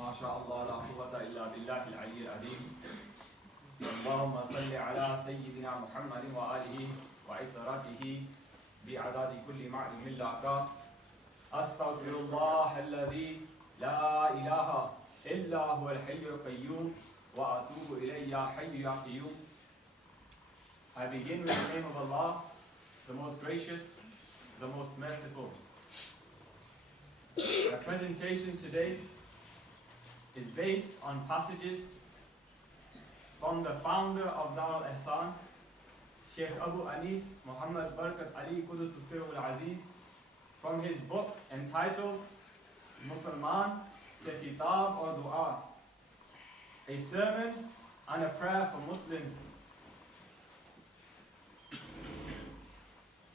ما شاء الله لا قوة إلا بالله العلي العظيم. اللهم صل على سيدنا محمد وآله وعطرته بعدد كل معلوم لك. أستغفر الله الذي لا إله إلا هو الحي القيوم وأتوب إليه يا حي يا قيوم. I begin with the name of Allah, the most gracious, the most merciful. My presentation today is based on passages from the founder of Dar al-Ihsan, Sheikh Abu Anis Muhammad Barakat Ali Qudus Sirul Aziz, from his book entitled Musalman Se Kitab or Dua, a sermon and a prayer for Muslims.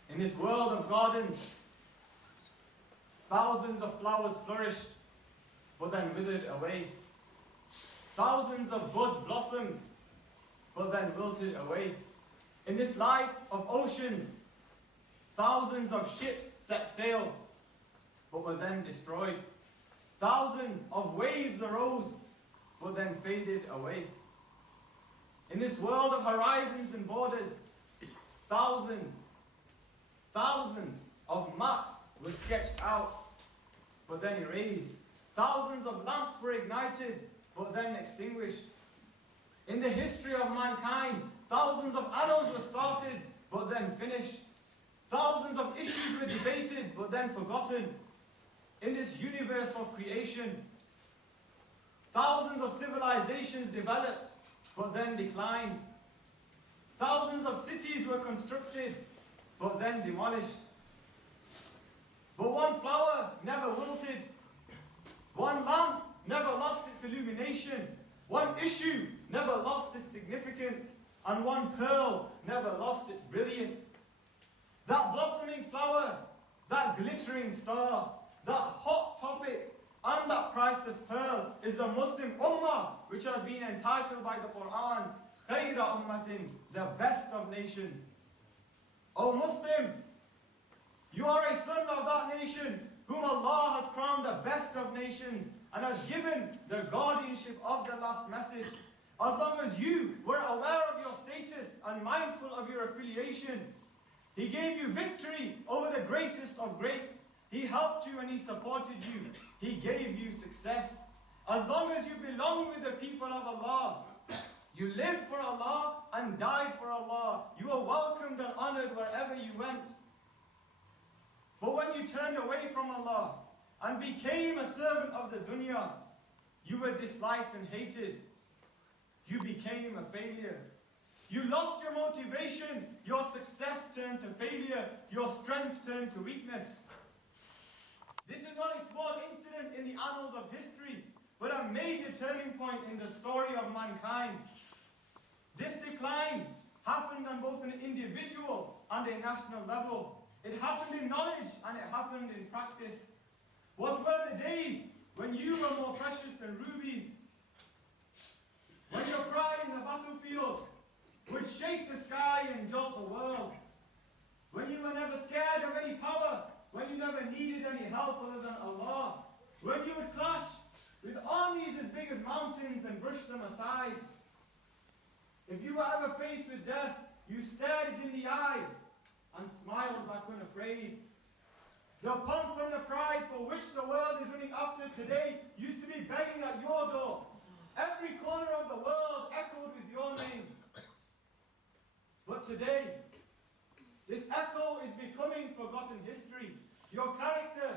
In this world of gardens, thousands of flowers flourished, but then withered away. Thousands of buds blossomed, but then wilted away. In this life of oceans, thousands of ships set sail, but were then destroyed. Thousands of waves arose, but then faded away. In this world of horizons and borders, thousands of maps were sketched out, but then erased. Thousands of lamps were ignited, but then extinguished. In the history of mankind, thousands of annals were started, but then finished. Thousands of issues were debated, but then forgotten. In this universe of creation, thousands of civilizations developed, but then declined. Thousands of cities were constructed, but then demolished. But one flower never wilted. One lamp never lost its illumination. One issue never lost its significance. And one pearl never lost its brilliance. That blossoming flower, that glittering star, that hot topic, and that priceless pearl is the Muslim Ummah, which has been entitled by the Quran, Khayra Ummatin, the best of nations. O Muslim, you are a son of that nation, whom Allah has crowned the best of nations and has given the guardianship of the last message. As long as you were aware of your status and mindful of your affiliation, He gave you victory over the greatest of great. He helped you and He supported you. He gave you success. As long as you belong with the people of Allah, you lived for Allah and died for Allah. You were welcomed and honored wherever you went. But when you turned away from Allah and became a servant of the dunya, you were disliked and hated. You became a failure. You lost your motivation. Your success turned to failure. Your strength turned to weakness. This is not a small incident in the annals of history, but a major turning point in the story of mankind. This decline happened on both an individual and a national level. It happened in knowledge and it happened in practice. What were the days when you were more precious than rubies? When your cry in the battlefield would shake the sky and jolt the world? When you were never scared of any power? When you never needed any help other than Allah? When you would clash with armies as big as mountains and brush them aside? If you were ever faced with death, you stared it in the eye and smiled back unafraid. The pomp and the pride for which the world is running after today used to be begging at your door. Every corner of the world echoed with your name. But today, this echo is becoming forgotten history. Your character,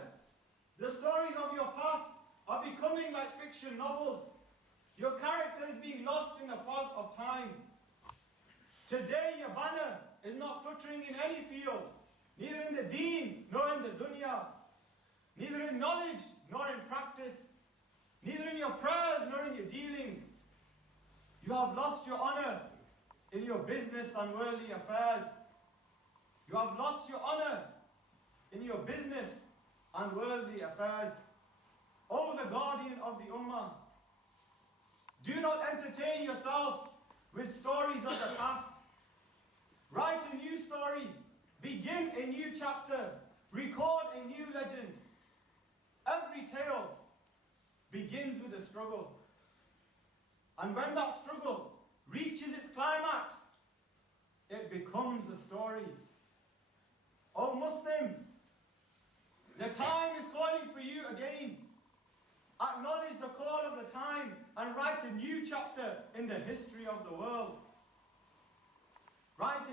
the stories of your past are becoming like fiction novels. Your character is being lost in the fog of time. Today your banner is not fluttering in any field, neither in the deen nor in the dunya, neither in knowledge nor in practice, neither in your prayers nor in your dealings. You have lost your honor in your business and worldly affairs. You have lost your honor in your business and worldly affairs. O the guardian of the Ummah, do not entertain yourself with stories of the past. Write a new story, begin a new chapter, record a new legend. Every tale begins begins with a struggle. And when that struggle reaches its climax, it becomes a story. O Muslim, the time is calling for you again. Acknowledge the call of the time and write a new chapter in the history of the world. Write